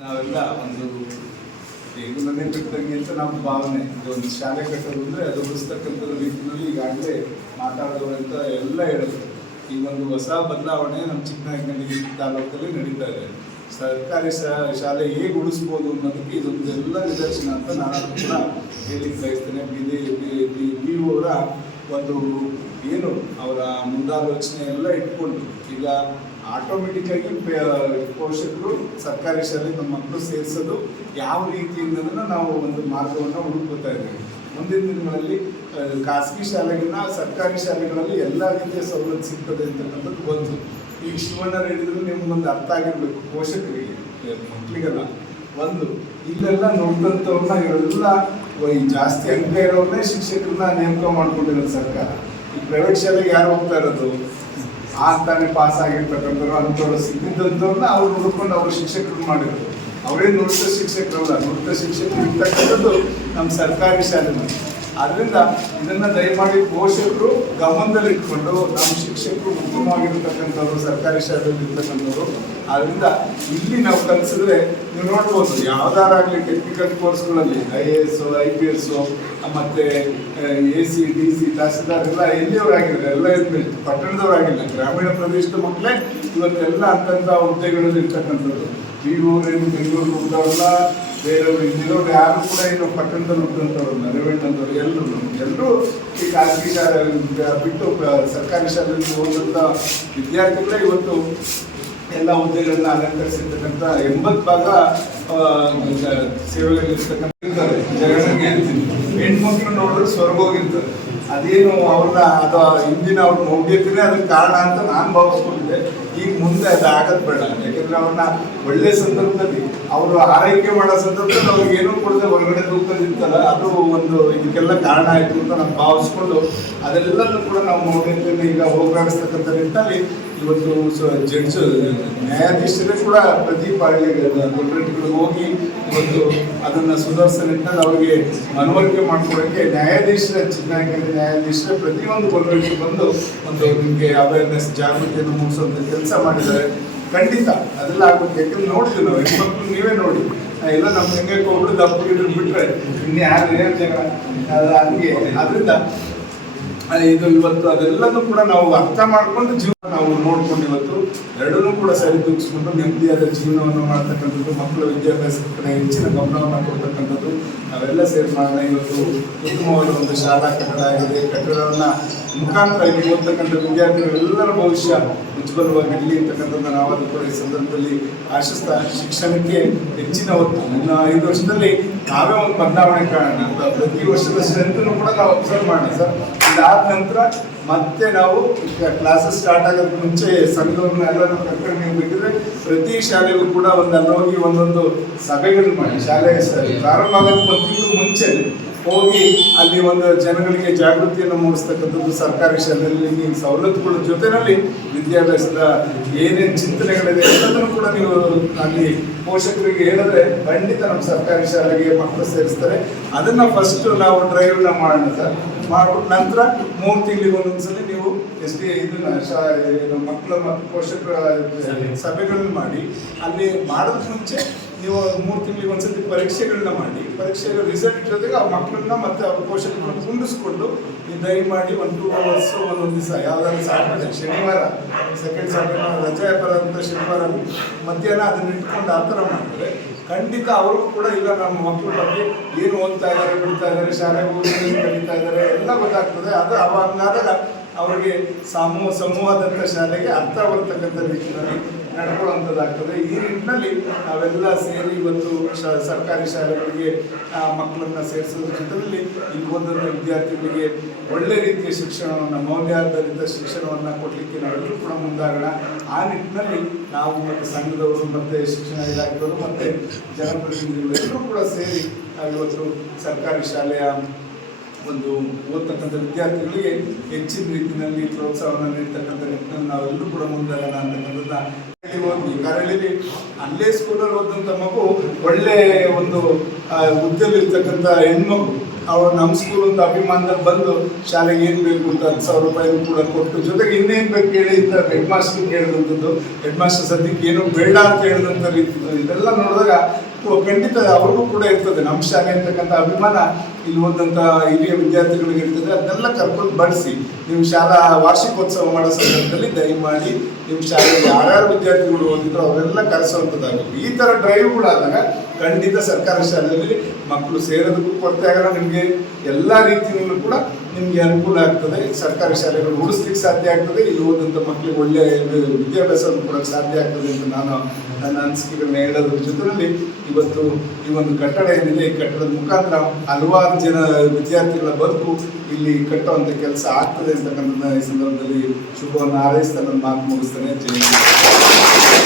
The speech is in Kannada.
ನಾವೆಲ್ಲ ಒಂದು ಈಗ ಮನೆ ಅಂತ ನಮ್ಮ ಭಾವನೆ. ಒಂದು ಶಾಲೆ ಕಟ್ಟೋದು ಅಂದರೆ ಅದು ಉಳಿಸ್ತಕ್ಕಂಥ ರೀತಿಯಲ್ಲಿ ಈಗಾಗಲೇ ಮಾತಾಡೋದಂತ ಎಲ್ಲ ಹೇಳಿದ್ರು ಈ ಒಂದು ಹೊಸ ಬದಲಾವಣೆ ನಮ್ಮ ಚಿಕ್ಕನಾಯಕನಹಳ್ಳಿ ತಾಲೂಕಲ್ಲಿ ನಡೀತಾ ಇದೆ. ಸರ್ಕಾರಿ ಶಾಲೆ ಹೇಗೆ ಉಳಿಸ್ಬೋದು ಅನ್ನೋದಕ್ಕೆ ಇದೊಂದು ಎಲ್ಲ ನಿದರ್ಶನ ಅಂತ ನಾನು ಕೂಡ ಹೇಳಿಕ್ ಬಯಸ್ತೇನೆ. ಬಿ ಬಿ ಅವರ ಒಂದು ಏನು ಅವರ ಮುಂದಾಲೋಚನೆ ಎಲ್ಲ ಇಟ್ಕೊಂಡು ಈಗ ಆಟೋಮೆಟಿಕ್ ಆಗಿ ಪೇ- ಪೋಷಕರು, ಸರ್ಕಾರಿ ಶಾಲೆ ನಮ್ಮ ಮಕ್ಕಳು ಸೇರಿಸೋದು ಯಾವ ರೀತಿಯಿಂದ ನಾವು ಒಂದು ಮಾರ್ಗವನ್ನು ಹುಡುಕೋತಾ ಇದ್ದೀವಿ. ಮುಂದಿನ ದಿನಗಳಲ್ಲಿ ಖಾಸಗಿ ಶಾಲೆಗಳನ್ನ ಸರ್ಕಾರಿ ಶಾಲೆಗಳಲ್ಲಿ ಎಲ್ಲ ರೀತಿಯ ಸವಲತ್ತು ಸಿಗ್ತದೆ ಅಂತಕ್ಕಂಥದ್ದು ಒಂದು. ಈಗ ಶಿವಣ್ಣ ಹೇಳಿದ್ರು ನಿಮ್ಗೊಂದು ಅರ್ಥ ಆಗಿರ್ಬೇಕು, ಪೋಷಕರಿಗೆ ಮಕ್ಕಳಿಗೆಲ್ಲ ಒಂದು, ಇಲ್ಲೆಲ್ಲ ನೋಡಿದಂಥವ್ರನ್ನ ಇವರೆಲ್ಲ ಜಾಸ್ತಿ ಅಂಕ ಇರೋರ್ನೇ ಶಿಕ್ಷಕರನ್ನ ನೇಮಕ ಮಾಡ್ಕೊಂಡಿರೋದು ಸರ್ಕಾರ. ಈ ಪ್ರೈವೇಟ್ ಶಾಲೆಗೆ ಯಾರು ಹೋಗ್ತಾ ಇರೋದು? ಆಗ್ತಾನೆ ಪಾಸ್ ಆಗಿರ್ತಕ್ಕಂಥವ್ರು ಅಂಥವ್ರು ಸಿಕ್ಕಿದ್ದಂಥವ್ರನ್ನ ಅವ್ರು ಹುಡುಕೊಂಡು ಅವ್ರ ಶಿಕ್ಷಕರು ಮಾಡಿದ್ರು. ಅವರೇ ನುರಿತ ಶಿಕ್ಷಕರಲ್ಲ ನುರಿತ ಶಿಕ್ಷಕರು ಇರ್ತಕ್ಕಂಥದ್ದು ನಮ್ಮ ಸರ್ಕಾರಿ ಶಾಲೆನಲ್ಲಿ ಆದ್ರಿಂದ ಇದನ್ನ ದಯಮಾಡಿ ಪೋಷಕರು ಗಮನದಲ್ಲಿ ಇಟ್ಕೊಂಡು ನಮ್ಮ ಶಿಕ್ಷಕರು ಉತ್ತಮವಾಗಿರ್ತಕ್ಕಂಥವ್ರು, ಸರ್ಕಾರಿ ಶಾಲೆಯಲ್ಲಿ ಇರ್ತಕ್ಕಂಥವ್ರು ಆದ್ರಿಂದ ಇಲ್ಲಿ ನಾವು ಕಲಿಸಿದ್ರೆ ನೀವು ನೋಡ್ಬೋದು, ಯಾವ್ದಾರಾಗ್ಲಿ technical ಕೋರ್ಸ್ಗಳಲ್ಲಿ I A S I P S ಮತ್ತೆ A C D C tahsildar ಎಲ್ಲ ಎಲ್ಲಿಯವರಾಗಿಲ್ಲ, ಎಲ್ಲ ಪಟ್ಟಣದವರಾಗಿಲ್ಲ, ಗ್ರಾಮೀಣ ಪ್ರದೇಶದ ಮಕ್ಕಳೇ ಇವತ್ತೆಲ್ಲ ಅಂತಂತ ಹುದ್ದೆಗಳಲ್ಲಿ ಇರ್ತಕ್ಕಂಥದ್ದು. ಈ ಬೆಂಗಳೂರು ಹುದ್ದವಲ್ಲ ಬೇರೆಯವರು ಇಲ್ಲಿರೋರು ಯಾರು ಕೂಡ ಇನ್ನು ಪಟ್ಟಣದಲ್ಲಿ ಹುಟ್ಟಿದಂಥವ್ರು ನೆರವೇಣ್ಣಂಥವ್ರು ಎಲ್ಲರೂ. ಎಲ್ಲರೂ ಈ ಖಾಸಗಿ ಶಾಲೆ ಬಿಟ್ಟು ಸರ್ಕಾರಿ ಶಾಲೆಯಲ್ಲಿ ಓದಂಥ ವಿದ್ಯಾರ್ಥಿಗಳೇ ಇವತ್ತು ಎಲ್ಲ ಹುದ್ದೆಗಳನ್ನ ಅಲಂಕರಿಸಿರ್ತಕ್ಕಂಥ ಎಂಬತ್ತು ಭಾಗ ಆ, ಈಗ ಸೇವೆಗಳಿರ್ತಕ್ಕಂಥ ಇರ್ತಾರೆ ಜಗತ್ತಿಗೆ ಹೇಳ್ತೀನಿ ಹೆಣ್ಮಕ್ಳು ನೋಡಿದ್ರೆ ಸ್ವರ್ಗ ಹೋಗಿರ್ತಾರೆ ಅದೇನು ಅವ್ರನ್ನ ಅದು ಹಿಂದಿನ ಅವ್ರ ಮೌಢ್ಯತೆನೇ ಅದಕ್ಕೆ ಕಾರಣ ಅಂತ ನಾನು ಭಾವಿಸ್ಕೊಂಡಿದ್ದೆ ಈಗ ಮುಂದೆ ಅದು ಆಗದ್ ಬೇಡ ಯಾಕಂದ್ರೆ ಅವ್ರನ್ನ ಒಳ್ಳೆ ಸಂದರ್ಭದಲ್ಲಿ ಅವರು ಆರೈಕೆ ಮಾಡೋ ಸಂದರ್ಭದಲ್ಲಿ ಅವ್ರಿಗೆ ಏನೂ ಕೊಡದೆ ಹೊರಗಡೆ ತೂಕದಿರ್ತಲ್ಲ ಅದು ಒಂದು ಇದಕ್ಕೆಲ್ಲ ಕಾರಣ ಆಯಿತು ಅಂತ ನಾನು ಭಾವಿಸ್ಕೊಂಡು ಅದೆಲ್ಲದನ್ನು ಕೂಡ ನಾವು ಮೌಢ್ಯತೆಯನ್ನು ಈಗ ಹೋಗಾಡಿಸ್ತಕ್ಕಂಥ ನಿಟ್ಟಿನಲ್ಲಿ ಇವತ್ತು ಜಡ್ಜ್ ನ್ಯಾಯಾಧೀಶರೇ ಕೂಡ ಪ್ರತಿ ಪಾಳಿಗೆ ಹೋಗಿ ಒಂದು ಅದನ್ನ ಸುಧಾರಿಸೋ ನಿಟ್ಟಿನಲ್ಲಿ ಅವರಿಗೆ ಮನವರಿಕೆ ಮಾಡ್ಕೊಳಕ್ಕೆ ನ್ಯಾಯಾಧೀಶರ ಚಿನ್ನಾಯಕರ ನ್ಯಾಯಾಧೀಶರ ಪ್ರತಿಯೊಂದು ಕೊಲ್ಲರಿಗೆ ಬಂದು ಒಂದು ನಿಮಗೆ ಅವೇರ್ನೆಸ್ ಜಾಗೃತಿಯನ್ನು ಮೂಡಿಸುವಂತ ಕೆಲಸ ಮಾಡಿದ್ದಾರೆ. ಖಂಡಿತ ಅದೆಲ್ಲ ಆಗುತ್ತೆ ಯಾಕಂದ್ರೆ ನೋಡ್ತೀವಿ ನಾವು. ಹೆಣ್ಮಕ್ಳು ನೀವೇ ನೋಡಿ ಎಲ್ಲ ನಮ್ಮ ಹೆಂಗೆ ಕೊಬ್ಬರು ದಪ್ಪ ಬಿಟ್ರೆ ಇನ್ಯಾರು ಏನು ಜನ ಹಂಗೆ. ಅದರಿಂದ ಇದು ಇವತ್ತು ಅದೆಲ್ಲನೂ ಕೂಡ ನಾವು ಅರ್ಥ ಮಾಡ್ಕೊಂಡು ಜೀವನ ನಾವು ನೋಡ್ಕೊಂಡು ಇವತ್ತು ಎರಡನ್ನೂ ಕೂಡ ಸರಿದೂಗಿಸ್ಕೊಂಡು ನೆಮ್ಮದಿಯಾದ ಜೀವನವನ್ನು ಮಾಡ್ತಕ್ಕಂಥದ್ದು, ಮಕ್ಕಳ ವಿದ್ಯಾಭ್ಯಾಸದ ಕಡೆ ಹೆಚ್ಚಿನ ಗಮನವನ್ನು ಕೊಡ್ತಕ್ಕಂಥದ್ದು, ನಾವೆಲ್ಲ ಸೇರಿ ಮಾಡೋಣ. ಇವತ್ತು ಉತ್ತಮವಾದ ಒಂದು ಶಾಲಾ ಕಟ್ಟಡ ಆಗಿದೆ. ಕಟ್ಟಡವನ್ನ ಮುಖಾಂತರ ಇಲ್ಲಿ ಓದ್ತಕ್ಕಂಥ ವಿದ್ಯಾರ್ಥಿಗಳೆಲ್ಲರ ಭವಿಷ್ಯ ಉಜ್ವಲವಾಗಿರಲಿ ಅಂತಕ್ಕಂಥದ್ದು ನಾವು ಕೂಡ ಈ ಸಂದರ್ಭದಲ್ಲಿ ಆಶಿಸ್ತಾ, ಶಿಕ್ಷಣಕ್ಕೆ ಹೆಚ್ಚಿನ ಒತ್ತು. ಇನ್ನು ಐದು ವರ್ಷದಲ್ಲಿ ನಾವೇ ಒಂದು ಬದಲಾವಣೆ ಅಂತ ಪ್ರತಿ ವರ್ಷದ ಸ್ಟ್ರೆಂತನ್ನು ಕೂಡ ನಾವು ಅಬ್ಸರ್ವ್ ಮಾಡೋಣ ಸರ್. ಇದಾದ ನಂತರ ಮತ್ತೆ ನಾವು ಕ್ಲಾಸಸ್ ಸ್ಟಾರ್ಟ್ ಆಗೋದ್ ಮುಂಚೆ ಸಂಘದವ್ರನ್ನ ಎಲ್ಲರೂ ಕರ್ಕೊಂಡು ನೀವು ಬೇಕಿದ್ರೆ ಪ್ರತಿ ಶಾಲೆಗೂ ಕೂಡ ಒಂದು ಅಲ್ಲೋಗಿ ಒಂದೊಂದು ಸಭೆಗಳು ಮಾಡಿ, ಶಾಲೆ ಪ್ರಾರಂಭ ಆಗೋದಕ್ಕೆ ಒಂದು ಮುಂಚೆ ಹೋಗಿ ಅಲ್ಲಿ ಒಂದು ಜನಗಳಿಗೆ ಜಾಗೃತಿಯನ್ನು ಮೂಡಿಸ್ತಕ್ಕಂಥದ್ದು ಸರ್ಕಾರಿ ಶಾಲೆಯಲ್ಲಿ ನೀವು ಸವಲತ್ತುಗಳ ಜೊತೆಯಲ್ಲಿ ವಿದ್ಯಾಭ್ಯಾಸದ ಏನೇನು ಚಿಂತನೆಗಳಿದೆ ಎಲ್ಲದನ್ನು ಕೂಡ ನೀವು ಅಲ್ಲಿ ಪೋಷಕರಿಗೆ ಹೇಳಿದ್ರೆ ಖಂಡಿತ ನಮ್ಮ ಸರ್ಕಾರಿ ಶಾಲೆಗೆ ಮಕ್ಕಳು ಸೇರಿಸ್ತಾರೆ. ಅದನ್ನ ಫಸ್ಟ್ ನಾವು ಡ್ರೈವ್ನ ಮಾಡೋಣ ಸರ್. ಮಾಡ್ಬಿಟ್ಟು ನಂತರ ಮೂರು ತಿಂಗಳಿಗೆ ಒಂದೊಂದ್ಸಲ ನೀವು ಎಸ್ ಡಿ ಇದನ್ನ ಏನು ಮಕ್ಕಳ ಮತ್ತು ಪೋಷಕರ ಸಭೆಗಳನ್ನ ಮಾಡಿ ಅಲ್ಲಿ ಮಾಡೋದ್ರ ಮುಂಚೆ ನೀವು ಮೂರು ತಿಂಗಳಿಗೆ ಒಂದ್ಸತಿ ಪರೀಕ್ಷೆಗಳನ್ನ ಮಾಡಿ ಪರೀಕ್ಷೆಗಳ ರಿಸಲ್ಟ್ ಜೊತೆಗೆ ಆ ಮಕ್ಕಳನ್ನ ಮತ್ತೆ ಅವ್ರ ಪೋಷಕರನ್ನ ಕುಂಡಿಸ್ಕೊಂಡು ನೀವು ದಯಮಾಡಿ ಒಂದು ಟೂ ಅವರ್ಸ್ ಒಂದೊಂದು ದಿವಸ ಯಾವ್ದಾದ್ರು ಸಾಟರ್ಡೆ ಶನಿವಾರ ಸೆಕೆಂಡ್ ಸಾಟರ್ಡೆ ರಜೆ ಬರೋಂಥ ಶನಿವಾರ ಮಧ್ಯಾಹ್ನ ಅದನ್ನ ಇಟ್ಕೊಂಡು ಆ ಥರ ಮಾಡಿದ್ರೆ ಖಂಡಿತ ಅವರು ಕೂಡ ಇಲ್ಲ ನಮ್ಮ ಮಕ್ಕಳು ಬಗ್ಗೆ ಏನು ಓದ್ತಾ ಇದ್ದಾರೆ, ಬಿಡ್ತಾ ಇದ್ದಾರೆ, ಶಾಲೆಗೆ ಹೋಗಿ ಕಲಿತಾ ಇದ್ದಾರೆ, ಎಲ್ಲ ಗೊತ್ತಾಗ್ತದೆ. ಅದು ಅವಾಗಾದಾಗ ಅವರಿಗೆ ಸಮೂಹ ಸಮೂಹದಂಥ ಶಾಲೆಗೆ ಅರ್ಥ ಬರ್ತಕ್ಕಂಥ ರೀತಿಯಲ್ಲಿ ನಡ್ಕೊಳ್ಳುವಂಥದ್ದಾಗ್ತದೆ ಈ ನಿಟ್ಟಿನಲ್ಲಿ ನಾವೆಲ್ಲ ಸೇರಿ ಇವತ್ತು ಶ- ಸರ್ಕಾರಿ ಶಾಲೆಗಳಿಗೆ ಮಕ್ಕಳನ್ನು ಸೇರಿಸೋದ್ರ ಜೊತೆಯಲ್ಲಿ ಓದುವ ವಿದ್ಯಾರ್ಥಿಗಳಿಗೆ ಒಳ್ಳೆ ರೀತಿಯ ಶಿಕ್ಷಣವನ್ನು, ಮೌಲ್ಯಾಧಾರಿತ ಶಿಕ್ಷಣವನ್ನು ಕೊಡಲಿಕ್ಕೆ ನಾವೆಲ್ಲರೂ ಕೂಡ ಮುಂದಾಗೋಣ. ಆ ನಿಟ್ಟಿನಲ್ಲಿ ನಾವು ಮತ್ತು ಸಂಘದವರು, ಮತ್ತು ಶಿಕ್ಷಣ ಇಲಾಖೆಯವರು, ಮತ್ತು ಜನಪ್ರತಿನಿಧಿಗಳು ಎಲ್ಲರೂ ಕೂಡ ಸೇರಿ ಇವತ್ತು ಸರ್ಕಾರಿ ಶಾಲೆಯ ಒಂದು ಓದ್ತಕ್ಕಂಥ ವಿದ್ಯಾರ್ಥಿಗಳಿಗೆ ಹೆಚ್ಚಿನ ರೀತಿಯಲ್ಲಿ ಪ್ರೋತ್ಸಾಹವನ್ನು ನೀಡ್ತಕ್ಕಂಥ ನಿಟ್ಟಿನಲ್ಲಿ ನಾವೆಲ್ಲರೂ ಕೂಡ ಮುಂದಾಗೋಣ ಅಂತಕ್ಕಂಥದ್ದನ್ನ ಹೇಳಿ ಹೋದ್ವಿ ಕರಳಿಲಿ ಅಲ್ಲೇ ಸ್ಕೂಲಲ್ಲಿ ಓದಂಥ ಮಗು ಒಳ್ಳೆ ಒಂದು ಹುದ್ದೆಲಿರ್ತಕ್ಕಂಥ ಹೆಣ್ಮಗು. ಅವರು ನಮ್ಮ ಸ್ಕೂಲ್ ಅಂತ ಅಭಿಮಾನದಲ್ಲಿ ಬಂದು ಶಾಲೆಗೆ ಏನು ಬೇಕು ಅಂತ ಹತ್ತು ಸಾವಿರ ರೂಪಾಯಿ ಕೂಡ ಕೊಟ್ಟು ಜೊತೆಗೆ ಇನ್ನೇನು ಬೇಕು ಹೇಳಿ ಅಂತ ಹೆಡ್ ಮಾಸ್ಟರ್ ಕೇಳಿದಂಥದ್ದು ಹೆಡ್ ಮಾಸ್ಟರ್ ಸದ್ಯಕ್ಕೆ ಏನು ಬೇಡ ಅಂತ ಹೇಳಿದಂಥ ರೀತಿ ಇದೆಲ್ಲ ನೋಡಿದಾಗ ಖಂಡಿತ ಅವ್ರಿಗೂ ಕೂಡ ಇರ್ತದೆ. ನಮ್ಮ ಶಾಲೆ ಅಂತಕ್ಕಂಥ ಅಭಿಮಾನ ಇಲ್ಲಿ ಓದಂಥ ಹಿರಿಯ ವಿದ್ಯಾರ್ಥಿಗಳಿಗೆ ಇರ್ತದೆ. ಅದನ್ನೆಲ್ಲ ಕರ್ಕೊಂಡು ಬಡಿಸಿ ನಿಮ್ಮ ಶಾಲಾ ವಾರ್ಷಿಕೋತ್ಸವ ಮಾಡೋ ಸಂದರ್ಭದಲ್ಲಿ ದಯಮಾಡಿ ನಿಮ್ಮ ಶಾಲೆಗೆ ಯಾರ್ಯಾರು ವಿದ್ಯಾರ್ಥಿಗಳು ಓದಿದ್ರು ಅವರೆಲ್ಲ ಕರೆಸುವಂಥದ್ದಾಗಬೇಕು ಈ ಥರ ಡ್ರೈವ್ಗಳಾದಾಗ ಖಂಡಿತ ಸರ್ಕಾರಿ ಶಾಲೆಯಲ್ಲಿ ಮಕ್ಕಳು ಸೇರೋದಕ್ಕೂ ಕೊರತೆ ಆಗಲ್ಲ, ನಿಮಗೆ ಎಲ್ಲ ರೀತಿಯಲ್ಲೂ ಕೂಡ ನಿಮಗೆ ಅನುಕೂಲ ಆಗ್ತದೆ ಸರ್ಕಾರಿ ಶಾಲೆಗಳು ಉಳಿಸ್ಲಿಕ್ಕೆ ಸಾಧ್ಯ ಆಗ್ತದೆ, ಇಲ್ಲಿ ಓದಂಥ ಮಕ್ಕಳಿಗೆ ಒಳ್ಳೆಯ ವಿದ್ಯಾಭ್ಯಾಸವನ್ನು ಕೊಡೋಕ್ಕೆ ಸಾಧ್ಯ ಆಗ್ತದೆ ಅಂತ ನಾನು ನನ್ನ ಅನಿಸಿಕೆಗಳನ್ನ ಹೇಳೋದ್ರ ಜೊತೆಯಲ್ಲಿ ಇವತ್ತು ಈ ಒಂದು ಕಟ್ಟಡ ಏನಿದೆ, ಈ ಕಟ್ಟಡದ ಮುಖಾಂತರ ಹಲವಾರು ಜನ ವಿದ್ಯಾರ್ಥಿಗಳ ಬದುಕು ಇಲ್ಲಿ ಕಟ್ಟುವಂಥ ಕೆಲಸ ಆಗ್ತದೆ ಅಂತಕ್ಕಂಥದ್ದನ್ನ ಈ ಸಂದರ್ಭದಲ್ಲಿ ಶುಭವನ್ನು ಹಾರೈಸ್ತಾ ನನ್ನ ಮಾತು ಮುಗಿಸ್ತೇನೆ ಜೈ.